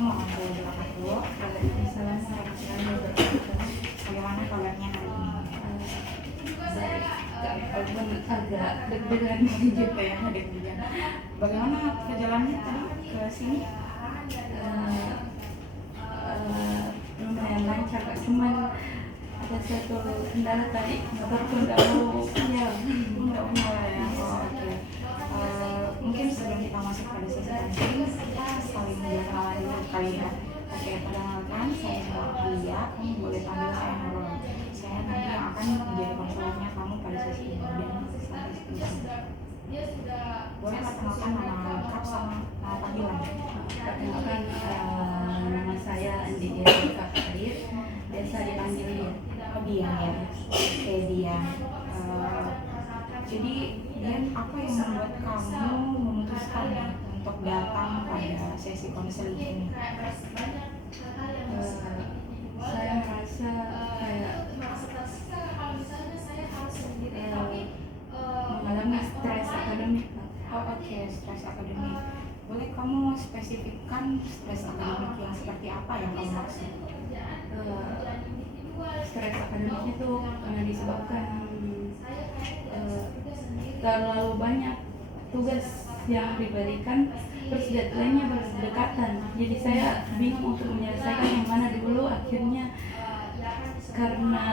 warahmatullahi wabarakatuh. Waalaikumsalam warahmatullahi wabarakatuh. Bagaimana kabarnya hari ini? Baik, walaupun agak deg-degan Gitu ya, deg-degan. Bagaimana perjalanannya tadi ke sini? Lumayan lancar Kak, cuman ada satu kendala tadi, motorku nggak mau jalan. Enggak mulai ya. Oh, oke. Mungkin sebelum kita masuk pada sesi counseling, kita saling berkenalan dulu kali ya. Oke, perkenalkan saya Alia. Kamu boleh panggil saya Nurul. Saya nanti yang akan menjadi konselornya kamu pada sesi ini dan sampai seterusnya. Boleh perkenalkan nama lengkap sama nama panggilan? Perkenalkan, nama saya Andi Dia Kadir, biasa dipanggil Dia. Oh, Dian ya. Oke, Dian. Jadi Dian, apa yang membuat kamu memutuskan nih untuk datang pada sesi konseling ini? Saya merasa kayak mengalami stres akademik. Oh, oke, stres akademik. Boleh kamu spesifikkan stres akademik yang seperti apa yang kamu maksud? Stres akademik itu disebabkan terlalu banyak tugas yang diberikan, terus deadline-nya berdekatan. Jadi saya bingung untuk menyelesaikan yang mana dulu. Akhirnya karena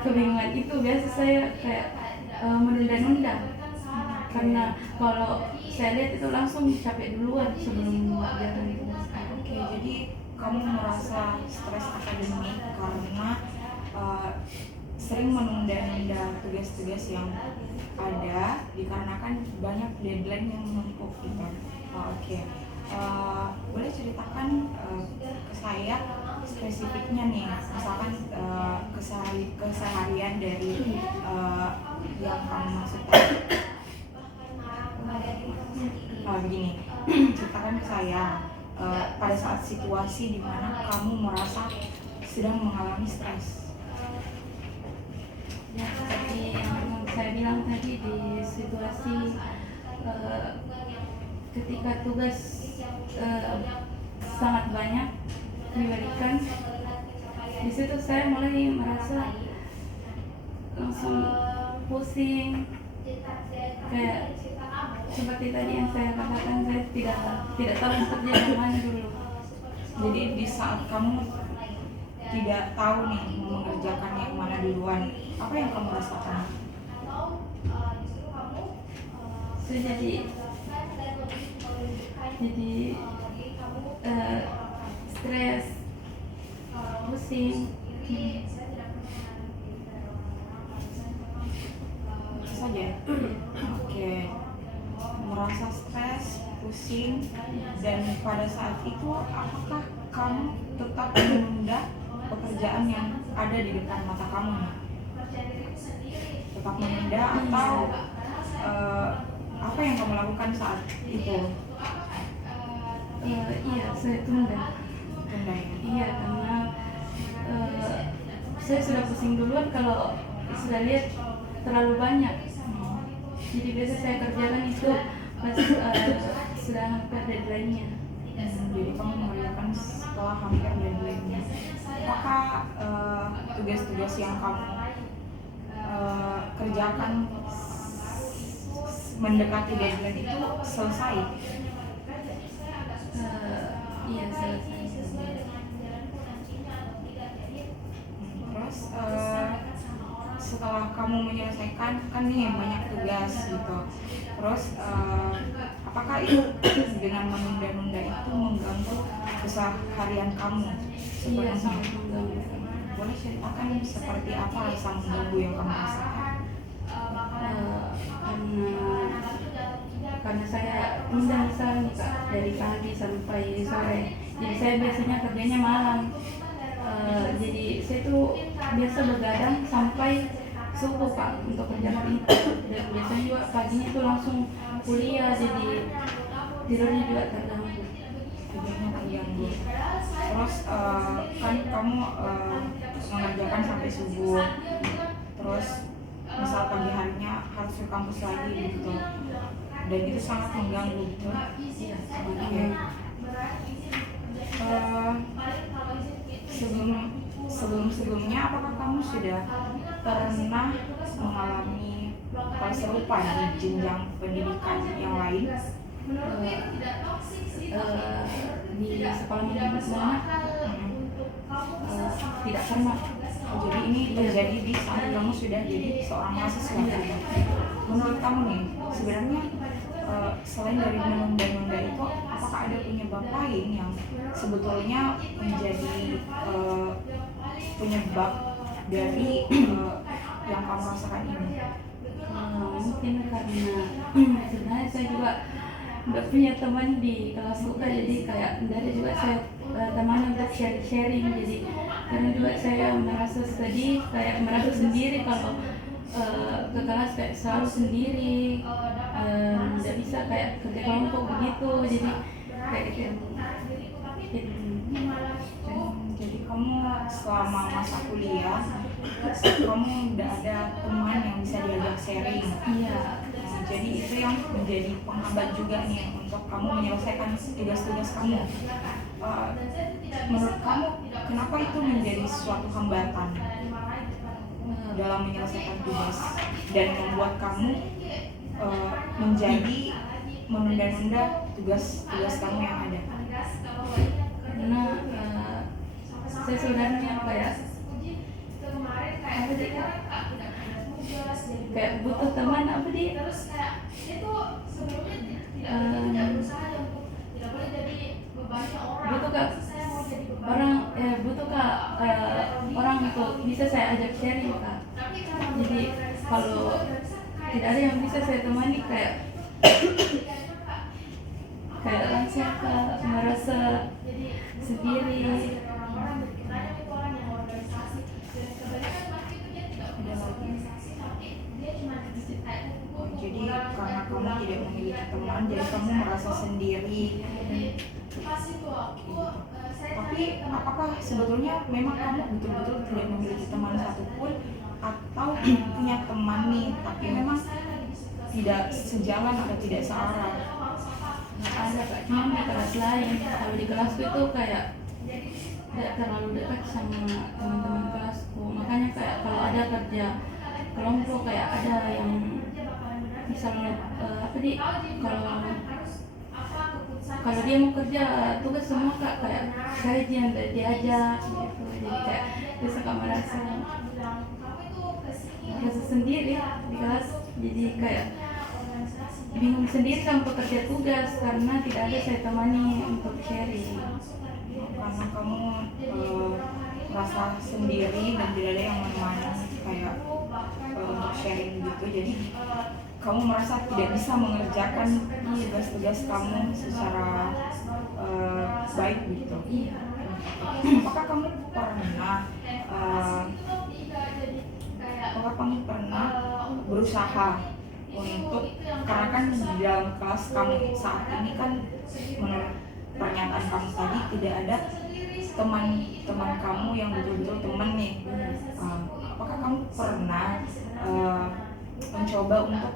kebingungan itu biasa saya kayak menunda-nunda. Karena kalau saya lihat itu langsung capek duluan sebelum mengerjakan tugas. Oke, jadi kamu merasa stres akademik karena sering menunda-nunda tugas-tugas yang ada dikarenakan banyak deadline yang menumpuk gitu. Oke. Boleh ceritakan ke saya spesifiknya nih, misalkan keseharian dari yang kamu maksud tadi. Begini, ceritakan ke saya pada saat situasi di mana kamu merasa sedang mengalami stres. Ya, seperti yang saya bilang tadi, di situasi ketika tugas sangat banyak diberikan, di situ saya mulai merasa langsung pusing, kayak seperti tadi yang saya katakan, saya tidak tahu kerja yang mana dulu. Jadi di saat kamu tidak tahu nih mau mengerjakan yang mana duluan, apa yang kamu rasakan? Saya jadi stres, pusing. Saja. Oke. Merasa stres, pusing, dan pada saat itu apakah kamu tetap menunda pekerjaan yang ada di depan mata kamu? Tetap menunda atau apa yang kamu lakukan saat itu? Iya, saya tunda. Tunda ya? Iya, karena saya sudah pusing duluan kalau sudah lihat terlalu banyak. Jadi biasa saya kerjakan itu pas sudah hampir deadline-nya. Jadi kamu mengerjakan setelah hampir deadline-nya. Apakah tugas-tugas yang kamu kerjakan mendekati deadline itu selesai? Iya, selesai. Terus setelah kamu menyelesaikan, kan nih banyak tugas gitu. Terus apakah itu dengan menunda-nunda itu mengganggu keseharian kamu Iya, sepenuhnya? sangat mengganggu. Boleh ceritakan seperti apa rasa mengganggu yang kamu rasakan? Karena saya undang misalnya Kak, dari pagi sampai sore. Jadi saya biasanya kerjanya malam. Jadi saya tuh biasa begadang sampai subuh Pak untuk kerjaan itu. Dan biasanya juga paginya tuh langsung kuliah, jadi tidurnya juga terganggu. Tidurnya terganggu. Terus kan kamu mengerjakan sampai subuh. Terus misal pagi harinya harus ke kampus lagi gitu. Dan itu sangat mengganggu gitu. Iya, Oke. Eh, sebelumnya apakah kamu sudah pernah mengalami hal serupa di jenjang pendidikan yang lain? Di sekolah menengah sana tidak pernah. Jadi ini terjadi di saat kamu sudah jadi seorang mahasiswa. Menurut kamu nih, sebenarnya selain dari menunda-nunda itu, apakah ada penyebab lain yang sebetulnya menjadi penyebab dari yang kamu rasakan ini? Mungkin karena sebenarnya saya juga nggak punya teman di kelas UK, jadi kayak dari juga saya teman untuk sharing, jadi karena juga saya merasa sedih, kayak merasa sendiri kalau ke kelas kayak selalu sendiri, nggak bisa kayak kerja kelompok begitu, jadi kayak gitu. Jadi kamu selama masa kuliah kamu udah ada teman yang bisa diajak sharing. Iya. Jadi itu yang menjadi penghambat juga nih untuk kamu menyelesaikan tugas-tugas kamu. Menurut kamu kenapa itu menjadi suatu hambatan dalam menyelesaikan tugas dan membuat kamu menjadi menunda-nunda tugas-tugas kamu yang ada? Karena saya sebenarnya kayak butuh teman butuh kak orang untuk bisa saya ajak sharing kak. Jadi kalau tidak ada yang bisa saya temani kayak langsung merasa sendiri. Jadi karena kamu tidak memiliki teman, jadi kamu merasa sendiri. Tapi apakah sebetulnya memang kamu betul-betul tidak memiliki teman satupun, atau punya teman nih tapi memang tidak sejalan atau tidak searah? Ada kak, cuma di kelas lain. Kalau di kelasku itu kayak tidak terlalu dekat sama teman-teman kelasku, makanya kayak kalau ada kerja kelompok kayak ada yang misalnya kalau dia mau kerja tugas semua kak, kayak saya yang diajak gitu, jadi kayak bisa kak merasa sendiri di kelas, jadi kayak bingung sendiri sama pekerja tugas karena tidak ada saya temani untuk sharing. Karena kamu merasa sendiri dan tidak ada yang menemani kayak untuk sharing gitu, jadi kamu merasa tidak bisa mengerjakan tugas-tugas kamu secara baik gitu. Apakah kamu pernah berusaha untuk, karena kan di dalam kelas kamu saat ini kan menurut pernyataan kamu tadi tidak ada teman-teman kamu yang betul-betul teman nih. Apakah kamu pernah mencoba untuk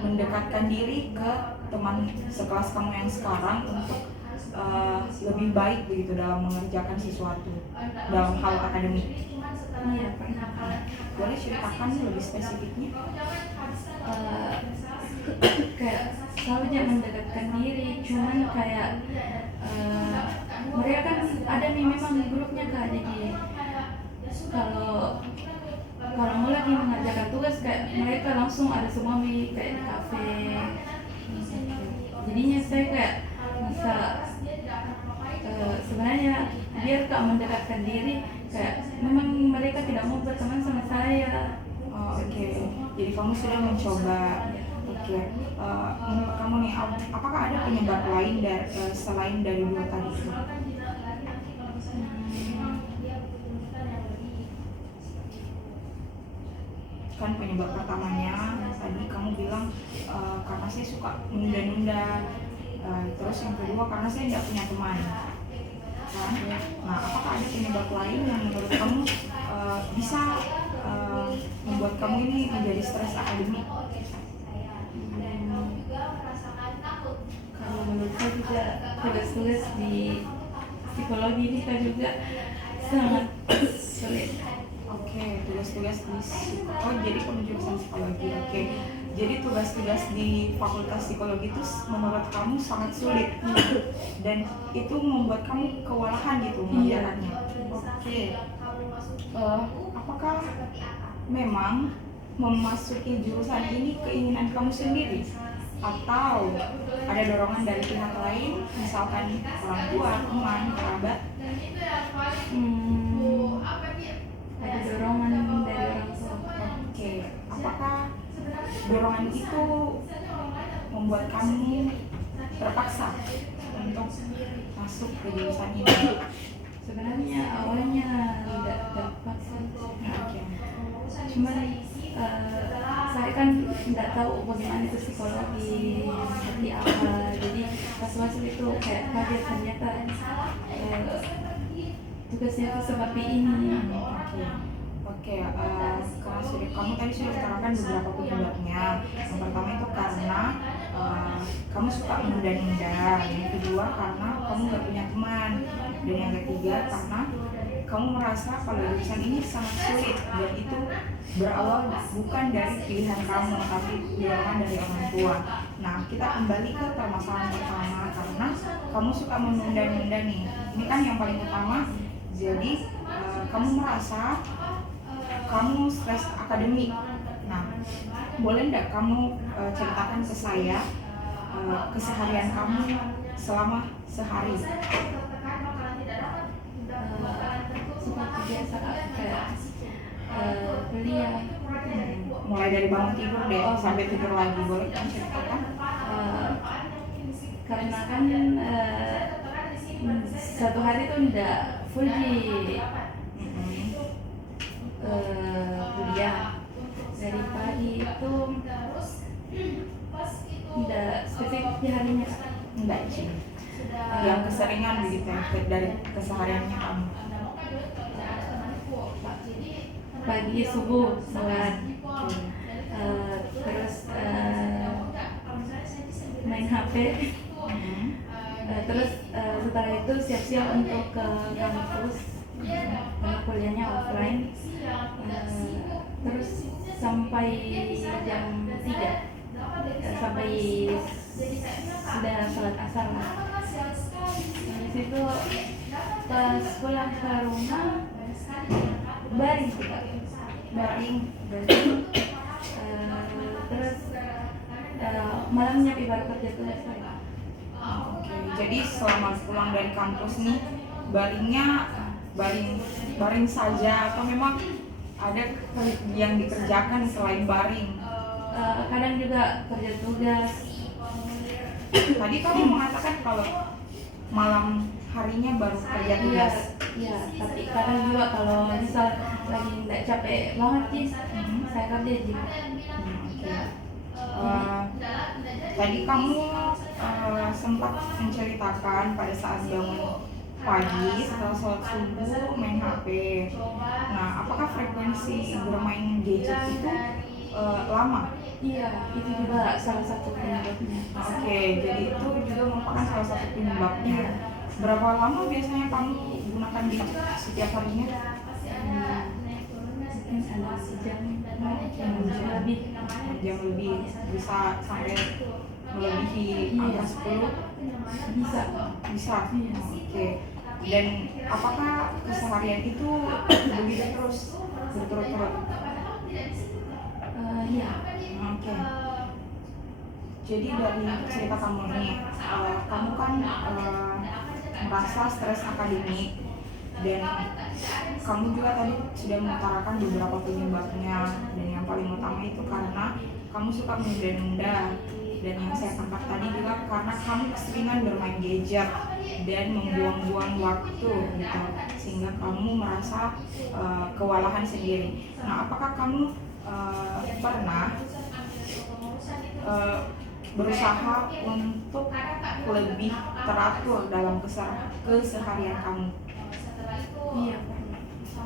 mendekatkan diri ke teman sekelas kamu yang sekarang untuk lebih baik begitu dalam mengerjakan sesuatu dalam hal akademik? Iya pernah. Boleh ceritakan lebih spesifiknya? Kayak selalu dia mendekatkan diri, cuman kayak mereka kan ada nih memang grupnya kak, jadi kalau mau lagi mengerjakan tugas kayak mereka langsung ada semua kayak di kafe, jadinya saya kayak bisa sebenarnya biar kak mendekatkan diri, kayak memang mereka tidak mau berteman sama saya. Oke. Jadi kamu sudah mencoba. Oke. Menurut kamu nih, apakah ada penyebab lain selain dari dua tadi itu? Kan penyebab pertamanya tadi kamu bilang karena saya suka menunda-nunda, terus yang kedua karena saya tidak punya teman kan? Nah, apakah ada penyebab lain yang menurut kamu bisa membuat kamu ini menjadi stres akademik? Kalau menurut saya juga tugas-tugas di psikologi ini kan juga sangat sulit. Oke, tugas-tugas di oh jadi kamu jurusan psikologi. Oke. Jadi tugas-tugas di Fakultas Psikologi itu menurut kamu sangat sulit dan itu membuat kamu kewalahan gitu mengerjakannya. Oke. Apakah memang memasuki jurusan ini keinginan kamu sendiri atau ada dorongan dari pihak lain, misalkan orang tua, teman, kerabat? Ada dorongan dari orang tua. Oke, apakah dorongan itu membuat kamu terpaksa untuk masuk ke jurusan ini? Sebenarnya awalnya tidak terpaksa, Oke. cuman saya kan tidak tahu bagaimana itu psikologi seperti apa, jadi pas masuk itu kayak kaget ternyata tugasnya itu seperti ini. Oke, karena kamu tadi sudah utarakan beberapa penyebabnya. Yang pertama itu karena kamu suka menunda-nunda. Yang kedua karena kamu gak punya teman. Dan yang ketiga karena kamu merasa kalau jurusan ini sangat sulit dan itu berawal bukan dari pilihan kamu tapi dorongan dari orang tua. Nah, kita kembali ke permasalahan pertama karena kamu suka menunda-nunda nih. Ini kan yang paling utama. Jadi kamu merasa kamu stres akademik. Nah, boleh nggak kamu ceritakan ke saya keseharian kamu selama sehari? Seperti biasa kayak kuliah, Mulai dari bangun tidur deh sampai tidur lagi, boleh kamu ceritakan? karena kan satu hari itu tidak full di kuliah. Dari pagi itu tidak spesifik di harinya, Kak. Enggak sih. Yang keseringan begitu ya, dari kesehariannya kamu. Pagi subuh sholat, terus main HP, terus setelah itu siap-siap untuk ke kampus karena kuliahnya offline, terus sampai jam 3 sampai sudah sholat asar. Di situ pas pulang ke rumah baring juga, baring. Terus malamnya ibarat kerja tugas saya. Oke, jadi selama pulang dari kampus nih baringnya baring saja atau memang ada yang dikerjakan selain baring? Kadang juga kerja tugas. Tadi kamu mengatakan kalau malam harinya baru kerja tugas. Iya, tapi kadang juga kalau misal lagi tidak capek banget sih, saya kerja juga. Tadi kamu sempat menceritakan pada saat bangun pagi setelah sholat subuh main HP. Nah, apakah frekuensi bermain gadget itu lama? Iya, itu juga salah satu penyebabnya. Oke, jadi itu juga merupakan salah satu penyebabnya. Berapa lama biasanya kamu gunakan gadget setiap harinya? Mungkin ada sejam lebih. Jam lebih, bisa sampai melebihi angka 10? Bisa. Iya. Oke. Dan apakah keseharian itu begitu terus berturut-turut? Iya. Oke. Jadi dari cerita kamu nih, kamu kan merasa stres akademik dan kamu juga tadi sudah mengutarakan beberapa penyebabnya, dan yang paling utama itu karena kamu suka menunda-nunda, dan yang saya tangkap tadi juga karena kamu keseringan bermain gadget dan membuang-buang waktu gitu, sehingga kamu merasa kewalahan sendiri. Nah, apakah kamu pernah berusaha untuk lebih teratur dalam keseharian kamu? Iya.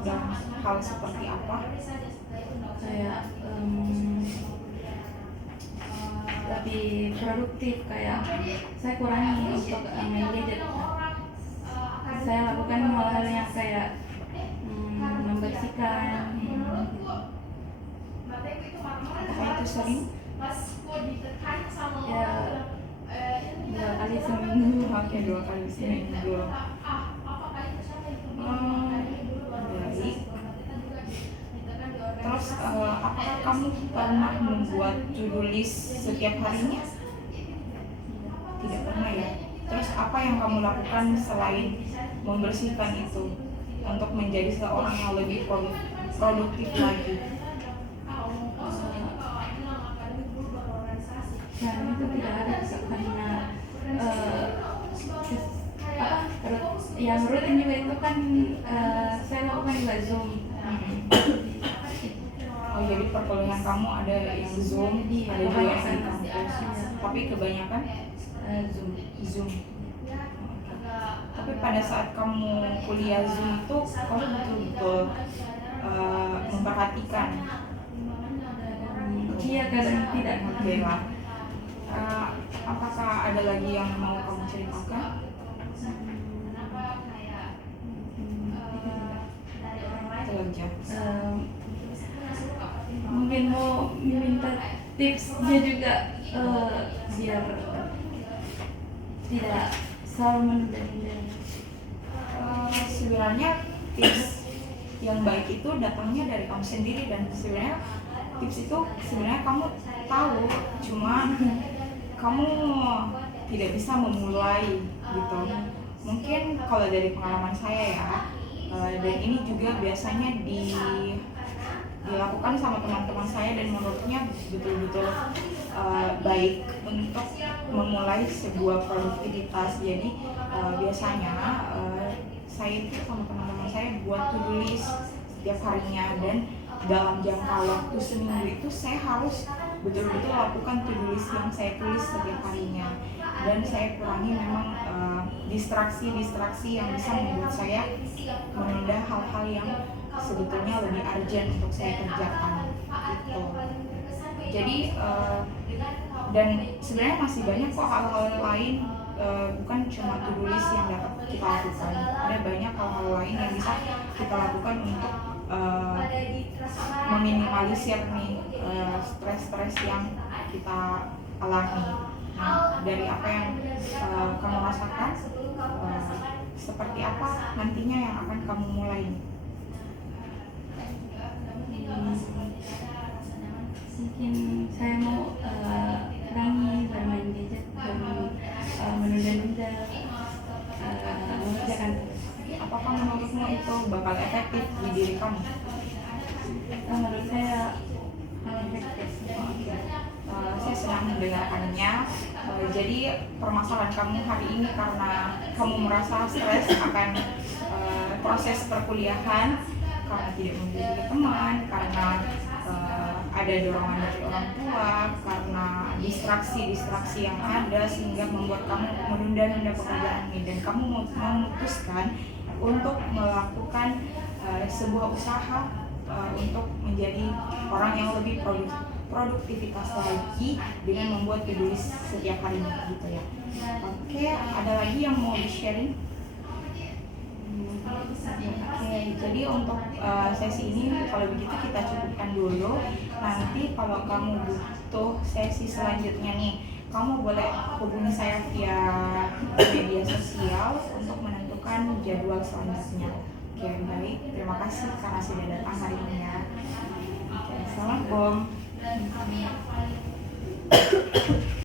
Dan hal seperti apa? Kayak lebih produktif, kayak saya kurangi untuk main gadget. saya lakukan hal-hal yang kayak membersihkan. Apakah itu sering? Ya 2 kali seminggu. Oke, 2 kali seminggu. Baik. Terus apakah kamu pernah membuat to-do list setiap harinya? Tidak pernah ya. Terus apa yang kamu lakukan selain membersihkan itu untuk menjadi seorang yang lebih produktif lagi? Nah itu tidak ada juga karena yang rutin juga itu kan saya lakukan juga Zoom. Oh, jadi perkuliahan kamu ada yang Zoom, Iya, ada juga yang di kebanyakan. kampus. Tapi kebanyakan Zoom. Zoom. Tapi pada saat kamu kuliah Zoom itu kamu betul-betul memperhatikan. Iya kadang tidak. Oke lah. Apakah ada lagi yang mau kamu ceritakan? Itu aja. Mungkin mau minta tipsnya juga biar tidak selalu menunda-nunda. Sebenarnya tips yang baik itu datangnya dari kamu sendiri, dan sebenarnya tips itu sebenarnya kamu tahu, cuma kamu tidak bisa memulai gitu. Mungkin kalau dari pengalaman saya ya, dan ini juga biasanya dilakukan sama teman-teman saya dan menurutnya betul-betul baik untuk memulai sebuah produktivitas. Jadi biasanya saya itu sama teman-teman saya buat to-do list setiap harinya, dan dalam jangka waktu seminggu itu saya harus betul-betul lakukan to-do list yang saya tulis setiap harinya, dan saya kurangi memang distraksi-distraksi yang bisa membuat saya menunda hal-hal yang sebetulnya lebih urgent untuk saya kerjakan gitu. Jadi dan sebenarnya masih banyak kok hal-hal lain, bukan cuma to-do list yang dapat kita lakukan. Ada banyak hal-hal lain yang bisa kita lakukan untuk meminimalisir nih stres-stres yang kita alami. Nah, dari apa yang kamu rasakan, seperti apa nantinya yang akan kamu mulai? Mungkin saya mau kurangi bermain gadget dan menunda-nunda mengerjakan. Apakah menurutmu itu bakal efektif di diri kamu? Menurut saya efektif. Oke. Saya senang mendengarkannya. Jadi permasalahan kamu hari ini karena kamu merasa stres akan proses perkuliahan, karena tidak memiliki teman, karena ada dorongan dari orang tua, karena distraksi-distraksi yang ada sehingga membuat kamu menunda-nunda pekerjaan ini, dan kamu memutuskan untuk melakukan sebuah usaha untuk menjadi orang yang lebih produktivitas lagi dengan membuat to-do list setiap harinya gitu ya. Oke, ada lagi yang mau di-sharing? Oke, jadi untuk sesi ini kalau begitu kita cukupkan dulu. Nanti kalau kamu butuh sesi selanjutnya nih, kamu boleh hubungi saya via media sosial untuk menentukan jadwal selanjutnya. Oke, baik. Terima kasih karena sudah datang hari ini ya. Oke, Assalamualaikum.